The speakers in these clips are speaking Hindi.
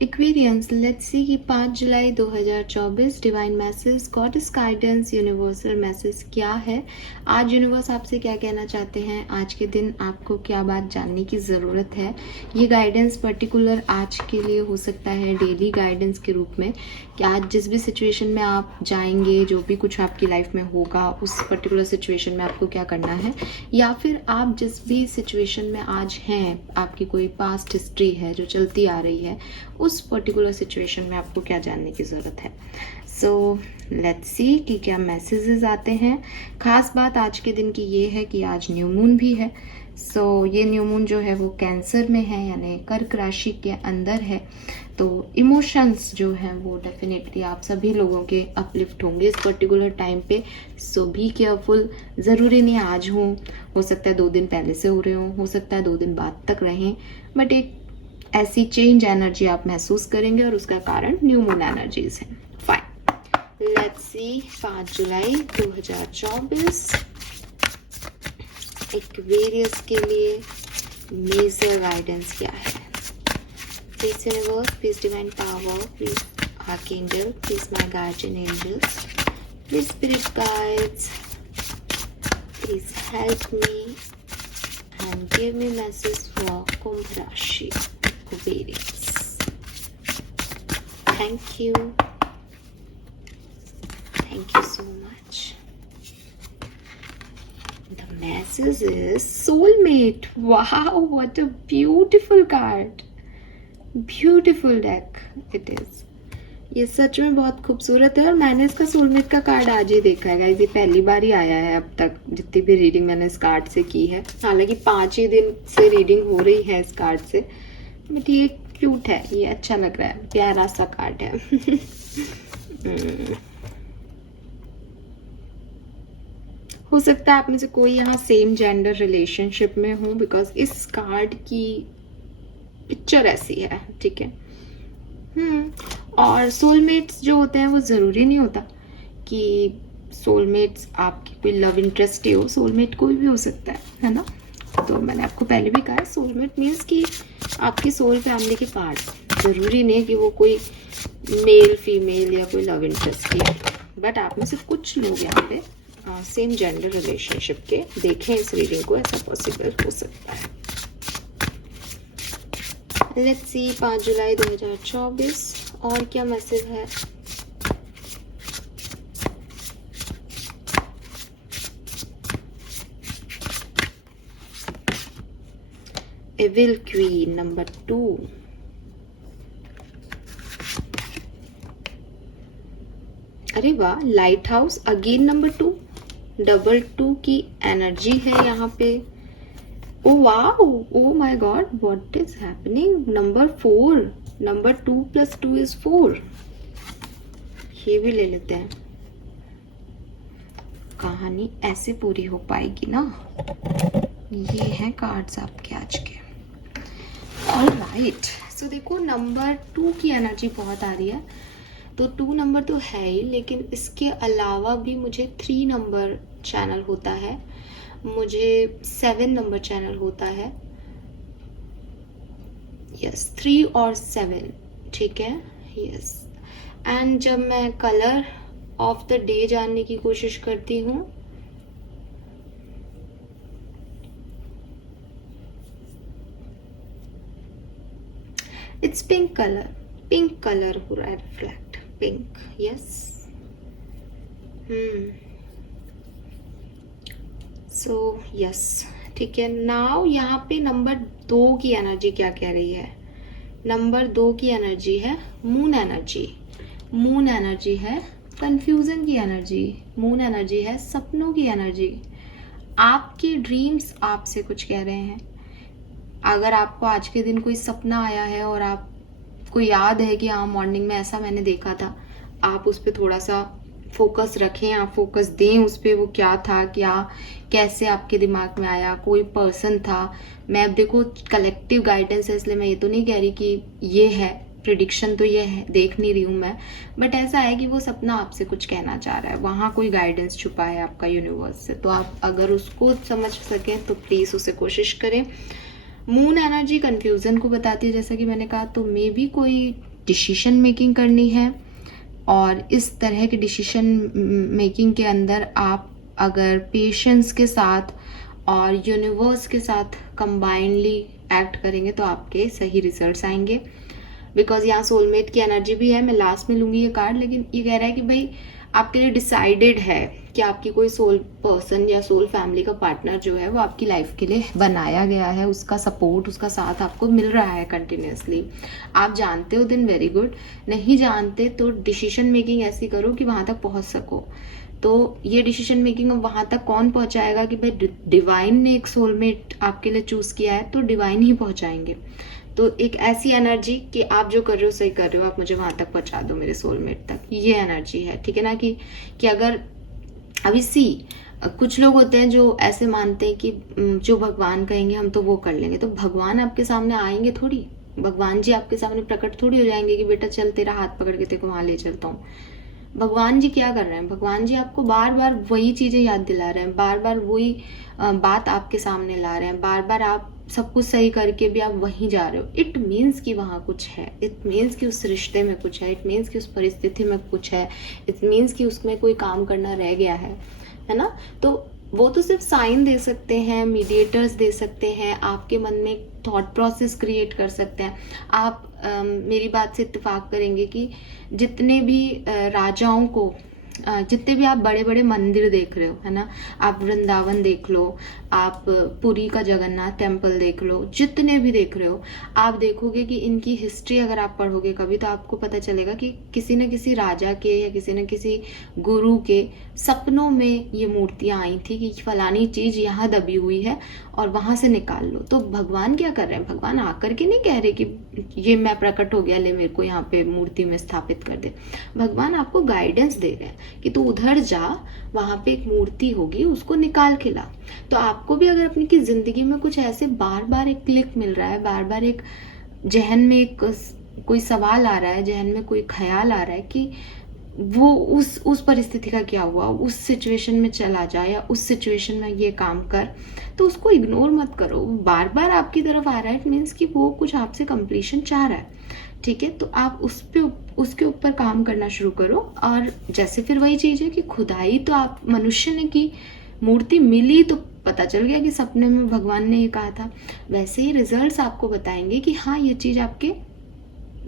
एक्वेरियंस, लेट्स सी कि 5 जुलाई 2024 divine message, goddess guidance, universal message क्या है। आज यूनिवर्स आपसे क्या कहना चाहते हैं, आज के दिन आपको क्या बात जानने की ज़रूरत है। ये गाइडेंस पर्टिकुलर आज के लिए हो सकता है डेली गाइडेंस के रूप में, कि आज जिस भी सिचुएशन में आप जाएंगे, जो भी कुछ आपकी लाइफ में होगा, उस पर्टिकुलर सिचुएशन में आपको क्या करना है, या फिर आप जिस भी सिचुएशन में आज हैं, आपकी कोई पास्ट हिस्ट्री है जो चलती आ रही है, उस पर्टिकुलर सिचुएशन में आपको क्या जानने की ज़रूरत है। सो लेट्स सी कि क्या मैसेजेस आते हैं। खास बात आज के दिन की ये है कि आज न्यू मून भी है। ये न्यू मून जो है वो कैंसर में है, यानी कर्क राशि के अंदर है। तो इमोशंस जो हैं वो डेफिनेटली आप सभी लोगों के अपलिफ्ट होंगे इस पर्टिकुलर टाइम पे। बी केयरफुल, ज़रूरी नहीं आज हो सकता है 2 दिन पहले से हो रहे हो सकता है 2 दिन बाद तक रहें, बट एक ऐसी चेंज एनर्जी आप महसूस करेंगे और उसका कारण न्यू मून एनर्जीज हैं। फाइन, लेट्स सी 5 जुलाई 2024 एक्वेरियस के लिए मेजर गाइडेंस क्या है। Please universe, please divine power, please archangel, please my guardian angels, please spirit guides, please help me and give me message for Kumbh Rashi Aquarius. Thank you so much. The message is soulmate. Wow, what a beautiful card, beautiful deck it is. ये सच में बहुत खूबसूरत है और मैंने इसका सोलमेट का कार्ड आज ही देखा है गाइस। ये पहली बार ही आया है अब तक जितनी भी रीडिंग मैंने इस कार्ड से की है। हालांकि 5 ही दिन से रीडिंग हो रही है इस कार्ड से, बट ये क्यूट है, ये अच्छा लग रहा है, प्यारा सा कार्ड है। हो सकता है आप में से कोई यहाँ सेम जेंडर रिलेशनशिप में हो, बिकॉज इस कार्ड की पिक्चर ऐसी है, ठीक है। और सोलमेट्स जो होते हैं वो ज़रूरी नहीं होता कि सोलमेट्स आपकी कोई लव इंटरेस्ट ही हो, सोलमेट कोई भी हो सकता है ना। तो मैंने आपको पहले भी कहा, सोलमेट मीन्स कि आपकी सोल फैमिली के पार्ट, ज़रूरी नहीं कि वो कोई मेल फीमेल या कोई लव इंटरेस्ट ही है, बट आप में से कुछ लोग यहाँ पे सेम जेंडर रिलेशनशिप के देखें इस रीडिंग को, ऐसा पॉसिबल हो सकता है। लेट्स सी 5 जुलाई 2024 और क्या मैसेज है। एविल क्वीन नंबर 2, अरे वाह, light house again number 2, double 2 की एनर्जी है यहाँ पे। Oh wow, oh my God, what is happening. Number 4, number 2 + 2 = 4। ये भी ले लेते हैं, कहानी ऐसे पूरी हो पाएगी ना। ये हैं कार्ड्स आपके आज के। ऑलराइट, सो देखो नंबर 2 की एनर्जी बहुत आ रही है, तो 2 नंबर तो है ही, लेकिन इसके अलावा भी मुझे 3 नंबर चैनल होता है, मुझे 7 नंबर चैनल होता है। यस, 3 और 7, ठीक है। यस, एंड जब मैं कलर ऑफ द डे जानने की कोशिश करती हूँ, it's pink colour, pink colour हो रहा है reflect, pink. Yes, so yes, ठीक है। नाउ यहाँ पे नंबर 2 की एनर्जी क्या कह रही है। नंबर 2 की एनर्जी है मून एनर्जी। मून एनर्जी है कंफ्यूजन की एनर्जी, मून एनर्जी है सपनों की एनर्जी। आपके ड्रीम्स आपसे कुछ कह रहे हैं। अगर आपको आज के दिन कोई सपना आया है और आपको याद है कि हाँ मॉर्निंग में ऐसा मैंने देखा था, आप उस पर थोड़ा सा फोकस रखें, आप फोकस दें उस पर, वो क्या था, क्या कैसे आपके दिमाग में आया, कोई पर्सन था। मैं अब देखो कलेक्टिव गाइडेंस है, इसलिए मैं ये तो नहीं कह रही कि ये है प्रिडिक्शन, तो ये है, देख नहीं रही हूँ मैं, बट ऐसा है कि वो सपना आपसे कुछ कहना चाह रहा है, वहाँ कोई गाइडेंस छुपा है आपका यूनिवर्स से। तो आप अगर उसको समझ सकें तो प्लीज़ उसे कोशिश करें। मून एनर्जी कंफ्यूजन को बताती है, जैसा कि मैंने कहा। तो मे बी कोई डिसीजन मेकिंग करनी है, और इस तरह के डिसीजन मेकिंग के अंदर आप अगर पेशेंस के साथ और यूनिवर्स के साथ कंबाइनली एक्ट करेंगे तो आपके सही रिजल्ट्स आएंगे। बिकॉज यहाँ सोलमेट की एनर्जी भी है। मैं लास्ट में लूंगी ये कार्ड, लेकिन ये कह रहा है कि भाई आपके लिए डिसाइडेड है कि आपकी कोई सोल पर्सन या सोल फैमिली का पार्टनर जो है वो आपकी लाइफ के लिए बनाया गया है। उसका सपोर्ट, उसका साथ आपको मिल रहा है कंटिन्यूसली। आप जानते हो देन वेरी गुड, नहीं जानते तो डिसीजन मेकिंग ऐसी करो कि वहां तक पहुंच सको। तो ये डिसीजन मेकिंग वहां तक कौन पहुंचाएगा कि भाई डिवाइन ने एक सोलमेट आपके लिए चूज किया है तो डिवाइन ही पहुंचाएंगे। तो एक ऐसी एनर्जी कि आप जो कर रहे हो सही कर रहे हो, आप मुझे वहां तक पहुंचा दो मेरे सोलमेट तक, ये एनर्जी है। ठीक है ना, कि अगर अभी कुछ लोग होते हैं जो ऐसे मानते हैं कि जो भगवान कहेंगे हम तो वो कर लेंगे। तो भगवान आपके सामने आएंगे थोड़ी, भगवान जी आपके सामने प्रकट थोड़ी हो जाएंगे कि बेटा चल तेरा हाथ पकड़ के तेरे को वहां ले चलता हूँ। भगवान जी क्या कर रहे हैं? भगवान जी आपको बार बार वही चीजें याद दिला रहे हैं, बार बार वही बात आपके सामने ला रहे हैं, बार बार आप सब कुछ सही करके भी आप वहीं जा रहे हो। इट मीन्स कि वहां कुछ है, इट मीन्स कि उस रिश्ते में कुछ है, इट मीन्स कि उस परिस्थिति में कुछ है, इट मीन्स कि उसमें कोई काम करना रह गया है ना। तो वो तो सिर्फ साइन दे सकते हैं, मीडिएटर्स दे सकते हैं, आपके मन में थॉट प्रोसेस क्रिएट कर सकते हैं। आप मेरी बात से इत्तेफाक करेंगे कि जितने भी राजाओं को जितने भी आप बड़े बड़े मंदिर देख रहे हो, है ना, आप वृंदावन देख लो, आप पुरी का जगन्नाथ टेम्पल देख लो, जितने भी देख रहे हो, आप देखोगे कि इनकी हिस्ट्री अगर आप पढ़ोगे कभी तो आपको पता चलेगा कि किसी न किसी राजा के या किसी न किसी गुरु के सपनों में ये मूर्तियां आई थी कि फलानी चीज यहाँ दबी हुई है और वहां से निकाल लो। तो भगवान क्या कर रहे हैं? भगवान आकर के नहीं कह रहे कि ये मैं प्रकट हो गया, ले मेरे को यहाँ पे मूर्ति में स्थापित कर दे। भगवान आपको गाइडेंस दे रहे हैं कि तू उधर जा, वहां पे एक मूर्ति होगी, उसको निकाल के ला। तो आपको भी अगर अपनी की जिंदगी में कुछ ऐसे बार बार एक क्लिक मिल रहा है, बार बार एक जहन में एक कोई सवाल आ रहा है, जहन में कोई ख्याल आ रहा है कि वो उस परिस्थिति का क्या हुआ, उस सिचुएशन में चला जा या उस सिचुएशन में ये काम कर, तो उसको इग्नोर मत करो। बार बार आपकी तरफ आ रहा है, इट मीन्स कि वो कुछ आपसे कंप्लीशन चाह रहा है। ठीक है, तो आप उसके ऊपर काम करना शुरू करो। और जैसे फिर वही चीज है कि खुदाई तो आप मनुष्य ने की, मूर्ति मिली तो पता चल गया कि सपने में भगवान ने ये कहा था, वैसे ही रिजल्ट्स आपको बताएंगे कि हाँ ये चीज आपके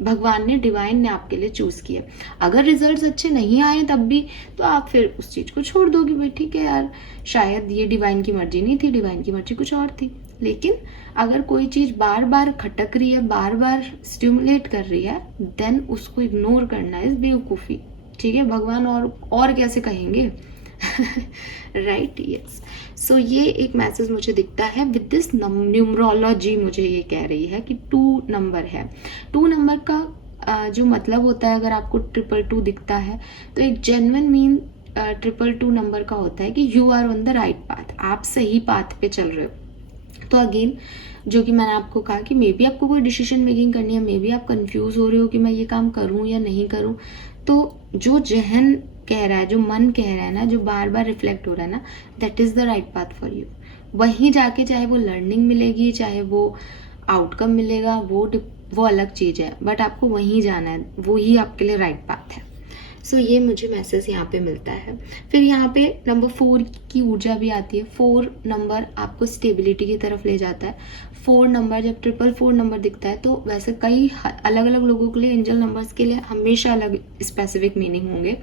भगवान ने, डिवाइन ने आपके लिए चूज किया। अगर रिजल्ट्स अच्छे नहीं आए तब भी तो आप फिर उस चीज को छोड़ दोगे, भाई ठीक है यार, शायद ये डिवाइन की मर्जी नहीं थी, डिवाइन की मर्जी कुछ और थी। लेकिन अगर कोई चीज बार बार खटक रही है, बार बार स्टिमुलेट कर रही है, देन उसको इग्नोर करना इज बेवकूफी। ठीक है, भगवान और कैसे कहेंगे? Right, yes. सो ये एक मैसेज मुझे दिखता है विद दिस न्यूमरोलॉजी। मुझे ये कह रही है कि 2 नंबर है। 2 नंबर का जो मतलब होता है, अगर आपको 222 दिखता है तो एक जेन्युइन मीन 222 नंबर का होता है कि you are on the right path, आप सही पाथ पे चल रहे हो। तो अगेन जो कि मैंने आपको कहा कि मे बी आपको कोई डिसीजन मेकिंग करनी है, मे बी आप कंफ्यूज हो रहे हो कि मैं ये काम करूं या नहीं करूं, तो जो जहन कह रहा है, जो मन कह रहा है ना, जो बार बार रिफ्लेक्ट हो रहा है ना, that is the right path for you. वहीं जाके चाहे वो लर्निंग मिलेगी, चाहे वो आउटकम मिलेगा, वो अलग चीज है, बट आपको वहीं जाना है, वो ही आपके लिए राइट पाथ है। सो ये मुझे मैसेज यहाँ पे मिलता है। फिर यहाँ पे नंबर 4 की ऊर्जा भी आती है। 4 नंबर आपको स्टेबिलिटी की तरफ ले जाता है। 4 नंबर, जब 444 नंबर दिखता है तो वैसे कई अलग अलग लोगों के लिए, एंजल नंबर्स के लिए हमेशा अलग स्पेसिफिक मीनिंग होंगे।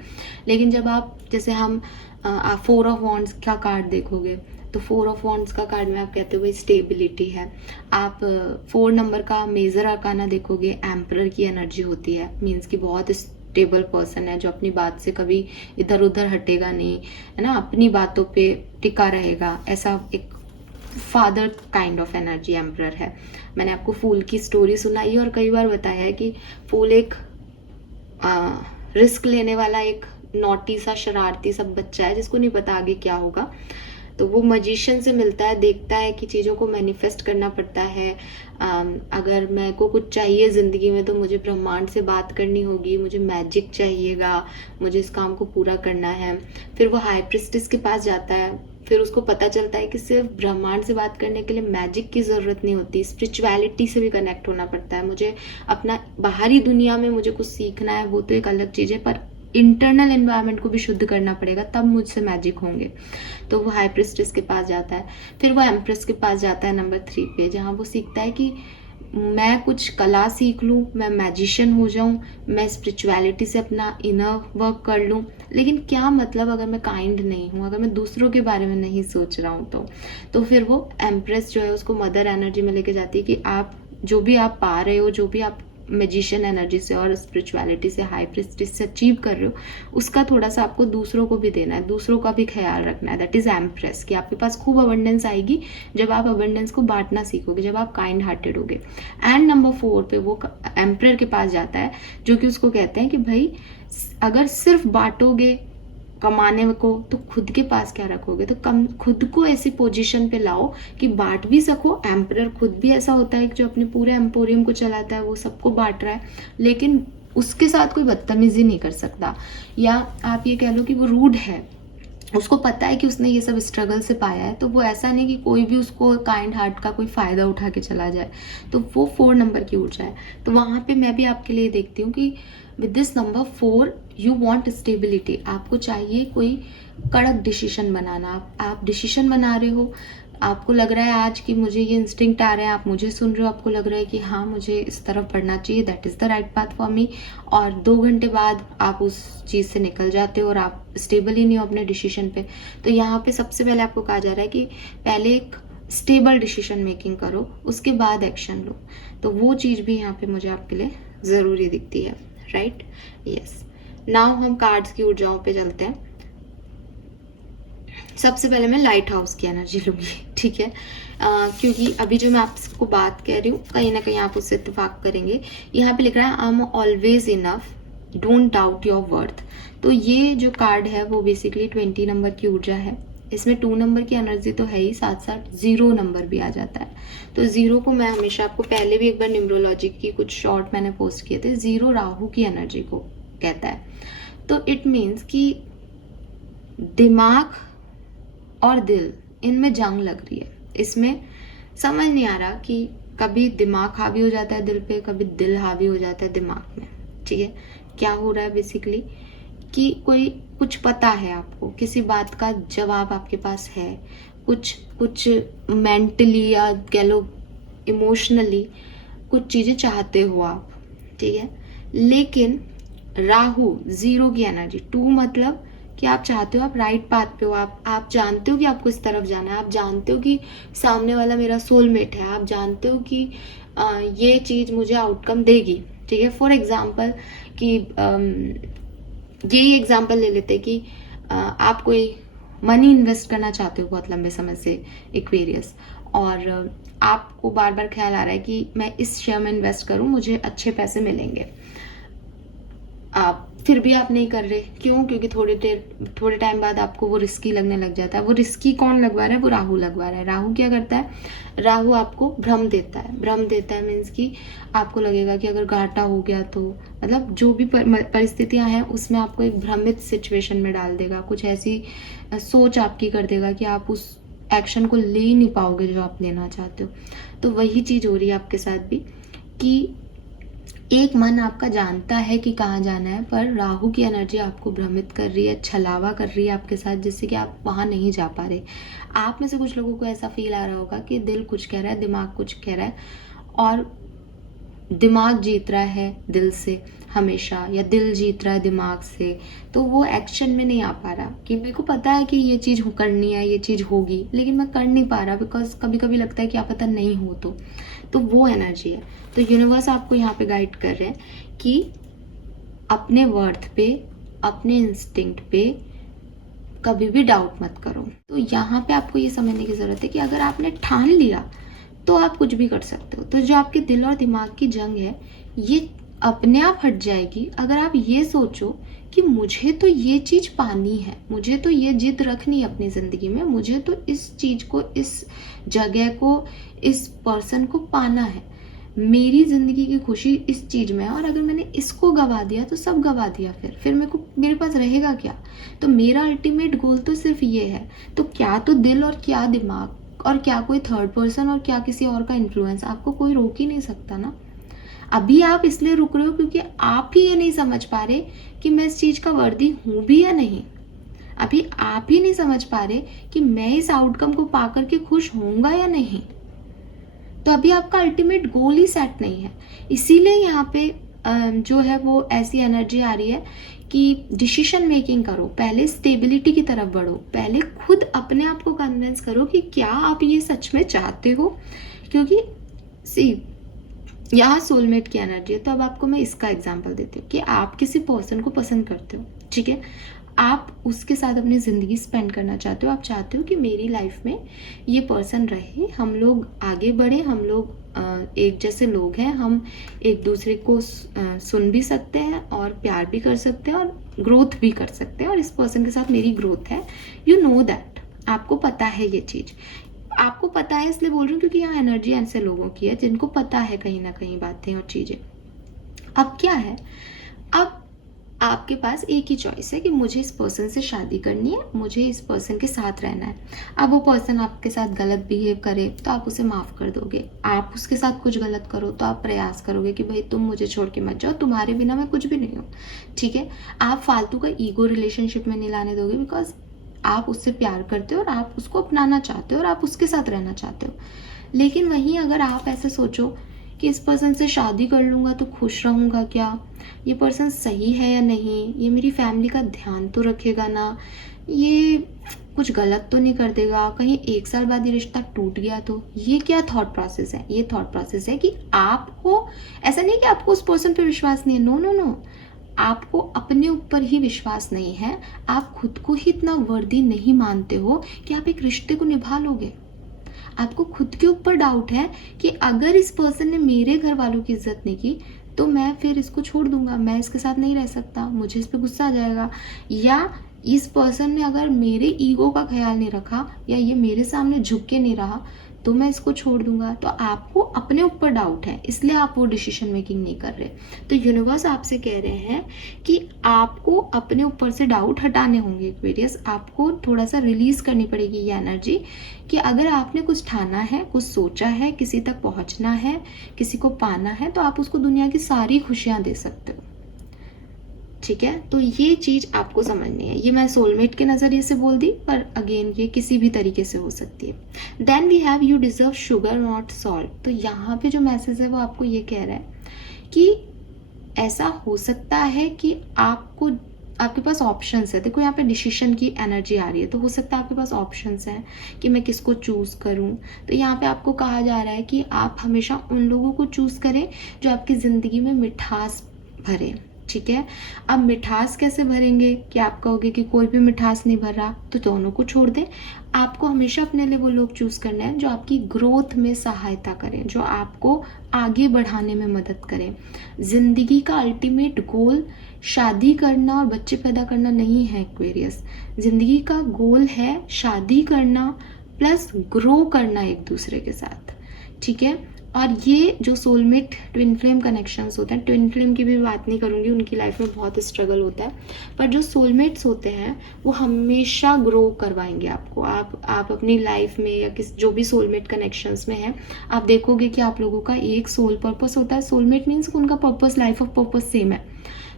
लेकिन जब आप, जैसे हम 4 ऑफ वॉन्ड्स का कार्ड देखोगे तो 4 ऑफ वॉन्ड्स का कार्ड में आप कहते हो भाई स्टेबिलिटी है। आप 4 नंबर का मेजर आर्काना देखोगे, एम्परर की एनर्जी होती है, मीन्स कि बहुत स्टेबल पर्सन है जो अपनी बात से कभी इधर उधर हटेगा नहीं, है ना, अपनी बातों पे टिका रहेगा, ऐसा एक father kind of energy emperor है। मैंने आपको फूल की स्टोरी सुनाई है और कई बार बताया है कि फूल एक रिस्क लेने वाला एक नॉटी सा, शरारती सा बच्चा है जिसको नहीं पता आगे क्या होगा। तो वो मजिशियन से मिलता है, देखता है कि चीज़ों को मैनिफेस्ट करना पड़ता है। अगर मेरे को कुछ चाहिए ज़िंदगी में तो मुझे ब्रह्मांड से बात करनी होगी, मुझे मैजिक चाहिएगा, मुझे इस काम को पूरा करना है। फिर वो हाई प्रिस्टिस के पास जाता है, फिर उसको पता चलता है कि सिर्फ ब्रह्मांड से बात करने के लिए मैजिक की ज़रूरत नहीं होती, स्पिरिचुअलिटी से भी कनेक्ट होना पड़ता है। मुझे अपना बाहरी दुनिया में मुझे कुछ सीखना है, वो तो एक अलग चीज़ है, पर इंटरनल एनवायरनमेंट को भी शुद्ध करना पड़ेगा, तब मुझसे मैजिक होंगे। तो वो हाई प्रिस्टेस के पास जाता है। फिर वो एम्प्रेस के पास जाता है नंबर 3 पे, जहाँ वो सीखता है कि मैं कुछ कला सीख लूँ, मैं मैजिशियन हो जाऊँ, मैं स्पिरिचुअलिटी से अपना इनर वर्क कर लूँ, लेकिन क्या मतलब अगर मैं काइंड नहीं हूँ, अगर मैं दूसरों के बारे में नहीं सोच रहा हूँ तो फिर वो एम्प्रेस जो है उसको मदर एनर्जी में लेके जाती है कि आप जो भी आप पा रहे हो, जो भी आप मैजिशियन एनर्जी से और स्पिरिचुअलिटी से, हाई प्रिस्टेस से अचीव कर रहे हो, उसका थोड़ा सा आपको दूसरों को भी देना है, दूसरों का भी ख्याल रखना है। दैट इज एम्प्रेस, कि आपके पास खूब अबंडेंस आएगी जब आप अबंडेंस को बांटना सीखोगे, जब आप काइंड हार्टेड होगे। एंड नंबर 4 पे वो एम्परर के पास जाता है, जो कि उसको कहते हैं कि भाई अगर सिर्फ बांटोगे कमाने को तो खुद के पास क्या रखोगे, तो कम खुद को ऐसी पोजीशन पे लाओ कि बांट भी सको। एम्परर खुद भी ऐसा होता है कि जो अपने पूरे एम्पोरियम को चलाता है, वो सबको बांट रहा है, लेकिन उसके साथ कोई बदतमीजी नहीं कर सकता, या आप ये कह लो कि वो रूड है, उसको पता है कि उसने ये सब स्ट्रगल से पाया है, तो वो ऐसा नहीं कि कोई भी उसको काइंड हार्ट का कोई फ़ायदा उठा के चला जाए। तो वो 4 नंबर की ऊर्जा है। तो वहाँ पे मैं भी आपके लिए देखती हूँ कि with this number 4 you want stability. आपको चाहिए कोई कड़क डिसीजन बनाना। आप डिसीजन बना रहे हो, आपको लग रहा है आज कि मुझे ये इंस्टिंक्ट आ रहा है, आप मुझे सुन रहे हो, आपको लग रहा है कि हाँ मुझे इस तरफ बढ़ना चाहिए, that is the right path for me, और 2 घंटे बाद आप उस चीज़ से निकल जाते हो और आप स्टेबल ही नहीं हो अपने डिसीजन पे। तो यहाँ पे सबसे पहले आपको कहा जा रहा है कि पहले एक स्टेबल डिसीजन मेकिंग करो, उसके बाद एक्शन लो। तो वो चीज़ भी यहाँ पे मुझे आपके लिए ज़रूरी दिखती है, राइट? यस। नाउ हम कार्ड्स की ऊर्जाओं पे चलते हैं। सबसे पहले मैं लाइट हाउस की एनर्जी लूँगी, ठीक है? क्योंकि अभी जो मैं आपको बात कह रही हूँ, कहीं ना कहीं आप उससे इत्तेफाक करेंगे। यहाँ पे लिख रहा है I am always enough, don't doubt your worth. तो ये जो कार्ड है वो बेसिकली 20 नंबर की ऊर्जा है। इसमें 2 नंबर की एनर्जी तो है ही, साथ साथ 0 नंबर भी आ जाता है। तो 0 को मैं हमेशा, आपको पहले भी एक बार न्यूमरोलॉजी की कुछ शॉर्ट मैंने पोस्ट किए थे, 0 राहु की एनर्जी को कहता है। तो इट मीन्स कि दिमाग और दिल, इनमें जंग लग रही है। इसमें समझ नहीं आ रहा कि कभी दिमाग हावी हो जाता है दिल पे, कभी दिल हावी हो जाता है दिमाग में, ठीक है? क्या हो रहा है बेसिकली कि कोई कुछ पता है आपको, किसी बात का जवाब आपके पास है, कुछ मेंटली या कह लो इमोशनली कुछ चीज़ें चाहते हो आप, ठीक है? लेकिन राहु 0 की एनर्जी, 2 मतलब कि आप चाहते हो, आप राइट पाथ पे हो, आप जानते हो कि आपको इस तरफ जाना है, आप जानते हो कि सामने वाला मेरा सोलमेट है, आप जानते हो कि ये चीज़ मुझे आउटकम देगी, ठीक है? फॉर एग्जाम्पल कि यही एग्जाम्पल ले लेते कि आप कोई मनी इन्वेस्ट करना चाहते हो बहुत लंबे समय से, एक्वेरियस, और आपको बार बार ख्याल आ रहा है कि मैं इस शेयर में इन्वेस्ट करूं, मुझे अच्छे पैसे मिलेंगे। आप फिर भी आप नहीं कर रहे, क्यों? क्योंकि थोड़े टाइम बाद आपको वो रिस्की लगने लग जाता है। वो रिस्की कौन लगवा रहा है? वो राहु लगवा रहा है। राहु क्या करता है? राहु आपको भ्रम देता है। भ्रम देता है मीन्स कि आपको लगेगा कि अगर घाटा हो गया तो, मतलब जो भी परिस्थितियां हैं उसमें आपको एक भ्रमित सिचुएशन में डाल देगा, कुछ ऐसी सोच आपकी कर देगा कि आप उस एक्शन को ले ही नहीं पाओगे जो आप लेना चाहते हो। तो वही चीज़ हो रही है आपके साथ भी कि एक मन आपका जानता है कि कहाँ जाना है, पर राहु की एनर्जी आपको भ्रमित कर रही है, छलावा कर रही है आपके साथ, जिससे कि आप वहाँ नहीं जा पा रहे। आप में से कुछ लोगों को ऐसा फील आ रहा होगा कि दिल कुछ कह रहा है, दिमाग कुछ कह रहा है, और दिमाग जीत रहा है दिल से हमेशा, या दिल जीत रहा है दिमाग से, तो वो एक्शन में नहीं आ पा रहा कि मेरे को पता है कि ये चीज़ करनी है, ये चीज़ होगी, लेकिन मैं कर नहीं पा रहा, बिकॉज कभी कभी लगता है कि आप पता नहीं हो। तो वो एनर्जी है। तो यूनिवर्स आपको यहाँ पे गाइड कर रहे हैं कि अपने वर्थ पे, अपने इंस्टिंक्ट पे कभी भी डाउट मत करो। तो यहाँ पे आपको ये समझने की ज़रूरत है कि अगर आपने ठान लिया तो आप कुछ भी कर सकते हो। तो जो आपके दिल और दिमाग की जंग है, ये अपने आप हट जाएगी अगर आप ये सोचो कि मुझे तो ये चीज़ पानी है, मुझे तो ये जिद रखनी है अपनी ज़िंदगी में, मुझे तो इस चीज़ को, इस जगह को, इस पर्सन को पाना है। मेरी ज़िंदगी की खुशी इस चीज़ में है, और अगर मैंने इसको गवा दिया तो सब गवा दिया, फिर मेरे पास रहेगा क्या? तो मेरा अल्टीमेट गोल तो सिर्फ ये है। तो क्या तो दिल और क्या दिमाग और क्या कोई थर्ड पर्सन और क्या किसी और का इन्फ्लुएंस, आपको कोई रोक ही नहीं सकता ना। अभी आप इसलिए रुक रहे हो क्योंकि आप ही ये नहीं समझ पा रहे कि मैं इस चीज़ का वर्दी हूँ भी या नहीं। अभी आप ही नहीं समझ पा रहे कि मैं इस आउटकम को पा करके खुश होऊंगा या नहीं। तो अभी आपका अल्टीमेट गोल ही सेट नहीं है। इसीलिए यहाँ पे जो है वो ऐसी एनर्जी आ रही है कि डिसीजन मेकिंग करो, पहले स्टेबिलिटी की तरफ बढ़ो, पहले खुद अपने आप को कन्विंस करो कि क्या आप ये सच में चाहते हो। क्योंकि सी यहाँ सोलमेट की एनर्जी है। तो अब आपको मैं इसका एग्जांपल देती हूँ कि आप किसी पर्सन को पसंद करते हो, ठीक है, आप उसके साथ अपनी ज़िंदगी स्पेंड करना चाहते हो, आप चाहते हो कि मेरी लाइफ में ये पर्सन रहे, हम लोग आगे बढ़े, हम लोग एक जैसे लोग हैं, हम एक दूसरे को सुन भी सकते हैं और प्यार भी कर सकते हैं और ग्रोथ भी कर सकते हैं, और इस पर्सन के साथ मेरी ग्रोथ है। यू नो दैट, आपको पता है ये चीज़। आपको पता है इसलिए बोल रही हूँ क्योंकि यहाँ एनर्जी ऐसे लोगों की है जिनको पता है कहीं ना कहीं बातें और चीज़ें। अब क्या है, अब आपके पास एक ही चॉइस है कि मुझे इस पर्सन से शादी करनी है, मुझे इस पर्सन के साथ रहना है। अब वो पर्सन आपके साथ गलत बिहेव करे तो आप उसे माफ़ कर दोगे, आप उसके साथ कुछ गलत करो तो आप प्रयास करोगे कि भाई तुम मुझे छोड़ के मत जाओ, तुम्हारे बिना मैं कुछ भी नहीं हूँ, ठीक है। आप फालतू का ईगो रिलेशनशिप में नहीं लाने दोगे, बिकॉज आप उससे प्यार करते हो और आप उसको अपनाना चाहते हो और आप उसके साथ रहना चाहते हो। लेकिन वहीं अगर आप ऐसे सोचो कि इस पर्सन से शादी कर लूँगा तो खुश रहूँगा क्या, ये पर्सन सही है या नहीं, ये मेरी फैमिली का ध्यान तो रखेगा ना, ये कुछ गलत तो नहीं कर देगा, कहीं 1 साल बाद ये रिश्ता टूट गया तो, ये क्या थॉट प्रोसेस है? ये थॉट प्रोसेस है कि आपको, ऐसा नहीं कि आपको उस पर्सन पे विश्वास नहीं है, नो नो नो, आपको अपने ऊपर ही विश्वास नहीं है, आप खुद को ही इतना वर्दी नहीं मानते हो कि आप एक रिश्ते को निभा लोगे। आपको खुद के ऊपर डाउट है कि अगर इस पर्सन ने मेरे घर वालों की इज्जत नहीं की तो मैं फिर इसको छोड़ दूंगा, मैं इसके साथ नहीं रह सकता, मुझे इस पर गुस्सा आ जाएगा, या इस पर्सन ने अगर मेरे ईगो का ख्याल नहीं रखा या ये मेरे सामने झुक के नहीं रहा तो मैं इसको छोड़ दूंगा। तो आपको अपने ऊपर डाउट है, इसलिए आप वो डिसीजन मेकिंग नहीं कर रहे। तो यूनिवर्स आपसे कह रहे हैं कि आपको अपने ऊपर से डाउट हटाने होंगे एक्वेरियस, आपको थोड़ा सा रिलीज करनी पड़ेगी ये एनर्जी कि अगर आपने कुछ ठाना है, कुछ सोचा है, किसी तक पहुंचना है, किसी को पाना है, तो आप उसको दुनिया की सारी खुशियां दे सकते हो, ठीक है। तो ये चीज आपको समझनी है। ये मैं सोलमेट के नजरिए से बोल दी, पर अगेन ये किसी भी तरीके से हो सकती है। Then we have you deserve sugar not salt. तो यहाँ पे जो मैसेज है वो आपको ये कह रहा है कि ऐसा हो सकता है कि आपको, आपके पास ऑप्शंस है। देखो यहाँ पे डिसीजन की एनर्जी आ रही है, तो हो सकता है आपके पास ऑप्शंस हैं कि मैं किसको चूज करूँ। तो यहाँ पे आपको कहा जा रहा है कि आप हमेशा उन लोगों को चूज करें जो आपकी जिंदगी में मिठास भरे, ठीक है। अब मिठास कैसे भरेंगे कि आप कहोगे कि कोई भी मिठास नहीं भर रहा, तो दोनों को छोड़ दें। आपको हमेशा अपने लिए वो लोग चूज करना है जो आपकी ग्रोथ में सहायता करें, जो आपको आगे बढ़ाने में मदद करें। जिंदगी का अल्टीमेट गोल शादी करना और बच्चे पैदा करना नहीं है एक्वेरियस। जिंदगी का गोल है शादी करना प्लस ग्रो करना एक दूसरे के साथ, ठीक है। और ये जो सोलमेट ट्विन फ्लेम कनेक्शंस होते हैं, ट्विन फ्लेम की भी बात नहीं करूँगी, उनकी लाइफ में बहुत स्ट्रगल होता है, पर जो सोलमेट्स होते हैं वो हमेशा ग्रो करवाएंगे आपको। आप अपनी लाइफ में या किस जो भी सोलमेट कनेक्शंस में है, आप देखोगे कि आप लोगों का एक सोल पर्पस होता है। सोलमेट मीन्स उनका purpose, life of purpose same है,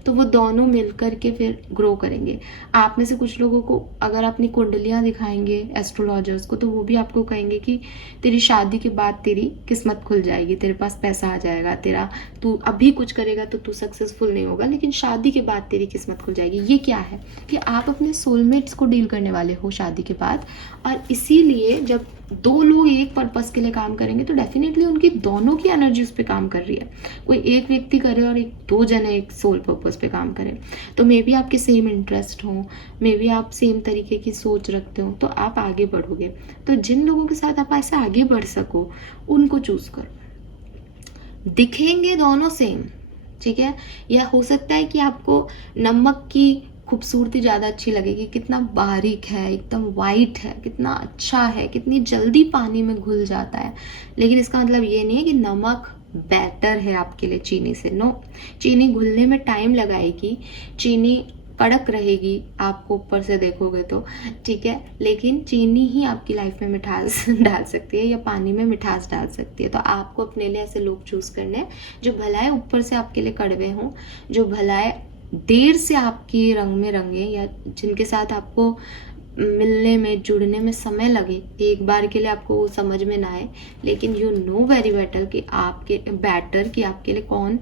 तो वो दोनों मिलकर के फिर ग्रो करेंगे। आप में से कुछ लोगों को अगर अपनी कुंडलियाँ दिखाएंगे एस्ट्रोलॉजर्स को, तो वो भी आपको कहेंगे कि तेरी शादी के बाद तेरी किस्मत खुल जाएगी, तेरे पास पैसा आ जाएगा, तेरा तू अभी कुछ करेगा तो तू सक्सेसफुल नहीं होगा, लेकिन शादी के बाद तेरी किस्मत खुल जाएगी। ये क्या है कि आप अपने सोलमेट्स को डील करने वाले हो शादी के बाद, और इसीलिए जब दो लोग एक पर्पस के लिए काम करेंगे तो डेफिनेटली उनकी दोनों की एनर्जी उस पर काम कर रही है। कोई एक व्यक्ति करे और दो जने एक सोल पर्पस पे काम करें, तो मे बी आपके सेम इंटरेस्ट हो, मे बी आप सेम तरीके की सोच रखते हो, तो आप आगे बढ़ोगे। तो जिन लोगों के साथ आप ऐसे आगे बढ़ सको उनको चूज करो। दिखेंगे दोनों सेम, ठीक है। यह हो सकता है कि आपको नमक की खूबसूरती ज़्यादा अच्छी लगेगी, कितना बारीक है, एकदम वाइट है, कितना अच्छा है, कितनी जल्दी पानी में घुल जाता है, लेकिन इसका मतलब ये नहीं है कि नमक बेटर है आपके लिए चीनी से। नो, चीनी घुलने में टाइम लगाएगी, चीनी कड़क रहेगी आपको ऊपर से देखोगे तो, ठीक है, लेकिन चीनी ही आपकी लाइफ में मिठास डाल सकती है या पानी में मिठास डाल सकती है। तो आपको अपने लिए ऐसे लोग चूज करने हैं जो भलाए ऊपर से आपके लिए कड़वे हों, जो भलाए देर से आपके रंग में रंगे, या जिनके साथ आपको मिलने में जुड़ने में समय लगे, एक बार के लिए आपको वो समझ में ना आए, लेकिन यू नो वेरी बेटर कि आपके लिए कौन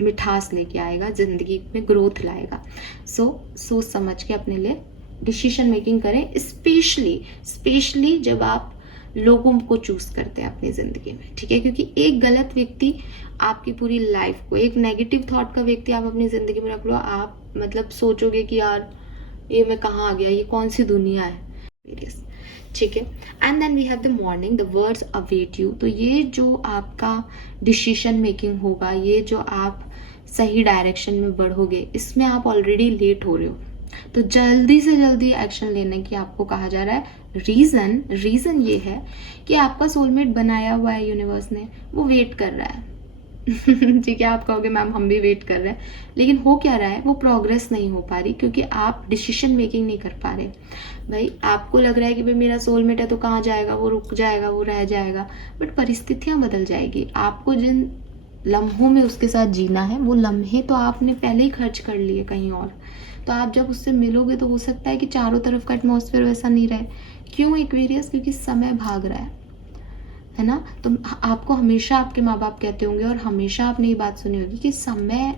मिठास लेके आएगा, जिंदगी में ग्रोथ लाएगा। सोच समझ के अपने लिए डिसीजन मेकिंग करें, स्पेशली जब आप लोगों को चूज करते हैं अपनी जिंदगी में, ठीक है, क्योंकि एक गलत व्यक्ति आपकी पूरी लाइफ को, एक नेगेटिव थॉट का व्यक्ति आप अपनी जिंदगी में रख लो, आप मतलब सोचोगे कि यार ये मैं कहाँ आ गया, ये कौन सी दुनिया है, ठीक है। And then we have the morning, the words await you. तो ये जो आपका डिसीजन मेकिंग होगा, ये जो आप सही डायरेक्शन में बढ़ोगे, इसमें आप ऑलरेडी लेट हो रहे हो, तो जल्दी से जल्दी एक्शन लेने की आपको कहा जा रहा है। रीजन ये है कि आपका सोलमेट बनाया हुआ है यूनिवर्स ने, वो वेट कर रहा है ठीक है, आप कहोगे मैम हम भी वेट कर रहे हैं, लेकिन हो क्या रहा है, वो प्रोग्रेस नहीं हो पा रही क्योंकि आप डिसीजन मेकिंग नहीं कर पा रहे। भाई आपको लग रहा है कि भाई मेरा सोलमेट है तो कहाँ जाएगा, वो रुक जाएगा, वो रह जाएगा, बट परिस्थितियां बदल जाएगी। आपको जिन लम्हों में उसके साथ जीना है, वो लम्हे तो आपने पहले ही खर्च कर लिए कहीं और, तो आप जब उससे मिलोगे तो हो सकता है कि चारों तरफ का एटमॉस्फेयर वैसा नहीं रहे। क्यों एक्वेरियस? क्योंकि समय भाग रहा है ना। तो आपको हमेशा आपके माँ बाप कहते होंगे और हमेशा आपने ये बात सुनी होगी कि समय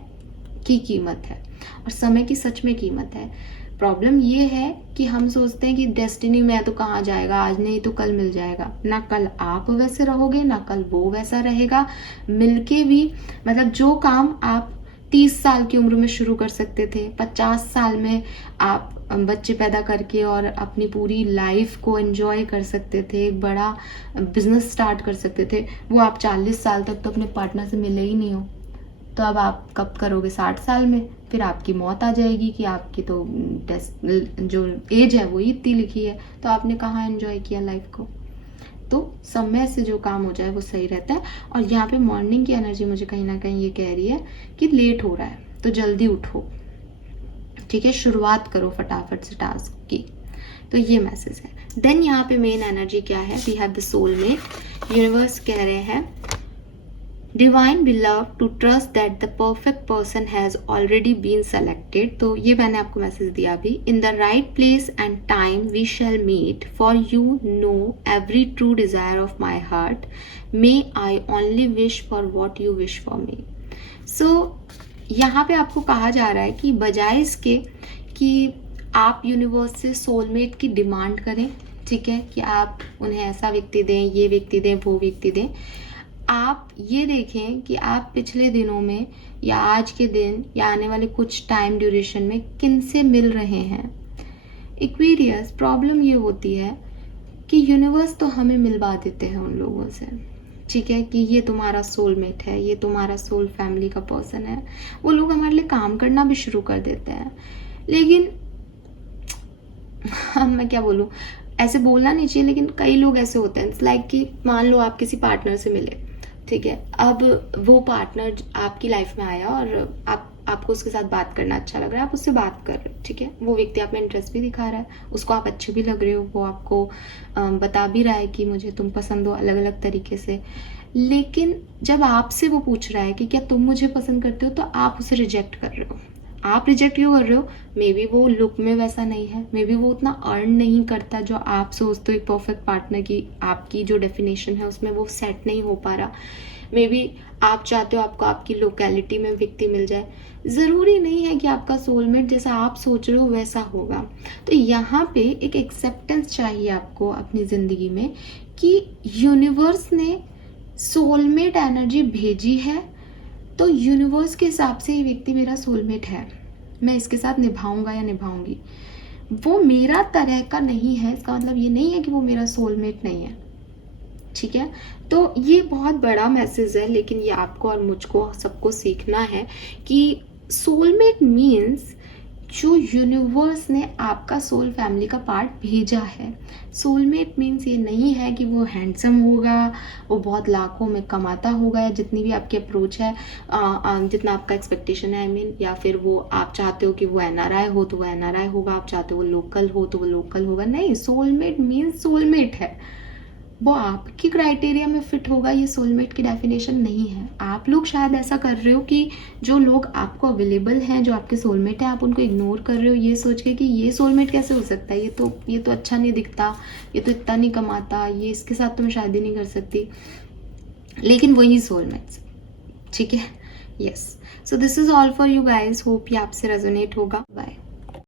की कीमत है, और समय की सच में कीमत है। प्रॉब्लम ये है कि हम सोचते हैं कि डेस्टिनी में है तो कहाँ जाएगा, आज नहीं तो कल मिल जाएगा। ना कल आप वैसे रहोगे, ना कल वो वैसा रहेगा। मिलके भी मतलब जो काम आप 30 साल की उम्र में शुरू कर सकते थे, 50 साल में आप बच्चे पैदा करके और अपनी पूरी लाइफ को एंजॉय कर सकते थे, एक बड़ा बिजनेस स्टार्ट कर सकते थे, वो आप 40 साल तक तो अपने पार्टनर से मिले ही नहीं हो। तो अब आप कब करोगे? 60 साल में। फिर आपकी मौत आ जाएगी कि आपकी तो जो एज है वो इतनी लिखी है, तो आपने कहाँ एंजॉय किया लाइफ को। तो समय से जो काम हो जाए वो सही रहता है। और यहाँ पे मॉर्निंग की एनर्जी मुझे कहीं ना कहीं ये कह रही है कि लेट हो रहा है तो जल्दी उठो, ठीक है, शुरुआत करो फटाफट से टास्क की। तो ये मैसेज है। देन यहाँ पे मेन एनर्जी क्या है? We have the soulmate. Universe कह रहे हैं divine beloved to trust that the perfect person has already been selected। तो ये मैंने आपको मैसेज दिया अभी। In the right place and time we shall meet, for you know every true desire of my heart, may I only wish for what you wish for me। So यहाँ पे आपको कहा जा रहा है कि बजाय इसके कि आप यूनिवर्स से सोलमेट की डिमांड करें, ठीक है, कि आप उन्हें ऐसा व्यक्ति दें, ये व्यक्ति दें, वो व्यक्ति दें, आप ये देखें कि आप पिछले दिनों में या आज के दिन या आने वाले कुछ टाइम ड्यूरेशन में किन से मिल रहे हैं। एक्वेरियस, प्रॉब्लम ये होती है कि यूनिवर्स तो हमें मिलवा देते हैं उन लोगों से, ठीक है, कि ये तुम्हारा सोलमेट है, ये तुम्हारा सोल फैमिली का पर्सन है। वो लोग हमारे लिए काम करना भी शुरू कर देते हैं, लेकिन मैं क्या बोलूँ, ऐसे बोलना नहीं चाहिए, लेकिन कई लोग ऐसे होते हैं। इट्स लाइक कि मान लो आप किसी पार्टनर से मिले, ठीक है, अब वो पार्टनर आपकी लाइफ में आया और आपको उसके साथ बात करना अच्छा लग रहा है, आप उससे बात कर रहे हो, ठीक है, वो व्यक्ति आप में इंटरेस्ट भी दिखा रहा है, उसको आप अच्छे भी लग रहे हो, वो आपको बता भी रहा है कि मुझे तुम पसंद हो अलग अलग तरीके से। लेकिन जब आपसे वो पूछ रहा है कि क्या तुम मुझे पसंद करते हो, तो आप उसे रिजेक्ट कर रहे हो। आप रिजेक्ट क्यों कर रहे हो? मे बी वो लुक में वैसा नहीं है, मे बी वो उतना अर्न नहीं करता जो आप सोचते हो एक परफेक्ट पार्टनर की, आपकी जो डेफिनेशन है उसमें वो सेट नहीं हो पा रहा। मे बी आप चाहते हो आपको आपकी लोकेलिटी में व्यक्ति मिल जाए। ज़रूरी नहीं है कि आपका सोलमेट जैसा आप सोच रहे हो वैसा होगा। तो यहाँ पे एक एक्सेप्टेंस चाहिए आपको अपनी ज़िंदगी में कि यूनिवर्स ने सोलमेट एनर्जी भेजी है, तो यूनिवर्स के हिसाब से ये व्यक्ति मेरा सोलमेट है, मैं इसके साथ निभाऊंगा या निभाऊंगी। वो मेरा तरह का नहीं है, इसका मतलब ये नहीं है कि वो मेरा सोलमेट नहीं है, ठीक है। तो ये बहुत बड़ा मैसेज है, लेकिन ये आपको और मुझको सबको सीखना है कि सोलमेट मीन्स जो यूनिवर्स ने आपका सोल फैमिली का पार्ट भेजा है। सोलमेट मीन्स ये नहीं है कि वो हैंडसम होगा, वो बहुत लाखों में कमाता होगा, या जितनी भी आपकी अप्रोच है, जितना आपका एक्सपेक्टेशन है, आई मीन, या फिर वो आप चाहते हो कि वो एनआरआई हो तो वो एनआरआई होगा, आप चाहते हो वो लोकल हो तो वो लोकल होगा। नहीं, सोलमेट मीन्स सोलमेट है, वो आपकी क्राइटेरिया में फिट होगा। ये सोलमेट की डेफिनेशन नहीं है। आप लोग शायद ऐसा कर रहे हो कि जो लोग आपको अवेलेबल हैं, जो आपके सोलमेट हैं, आप उनको इग्नोर कर रहे हो ये सोच के कि ये सोलमेट कैसे हो सकता है, ये तो अच्छा नहीं दिखता, ये तो इतना नहीं कमाता, ये इसके साथ तो मैं शादी नहीं कर सकती। लेकिन वही सोलमेट्स, ठीक है। Yes, so this is all for you guys. Hope ये आपसे रेजोनेट होगा। बाय।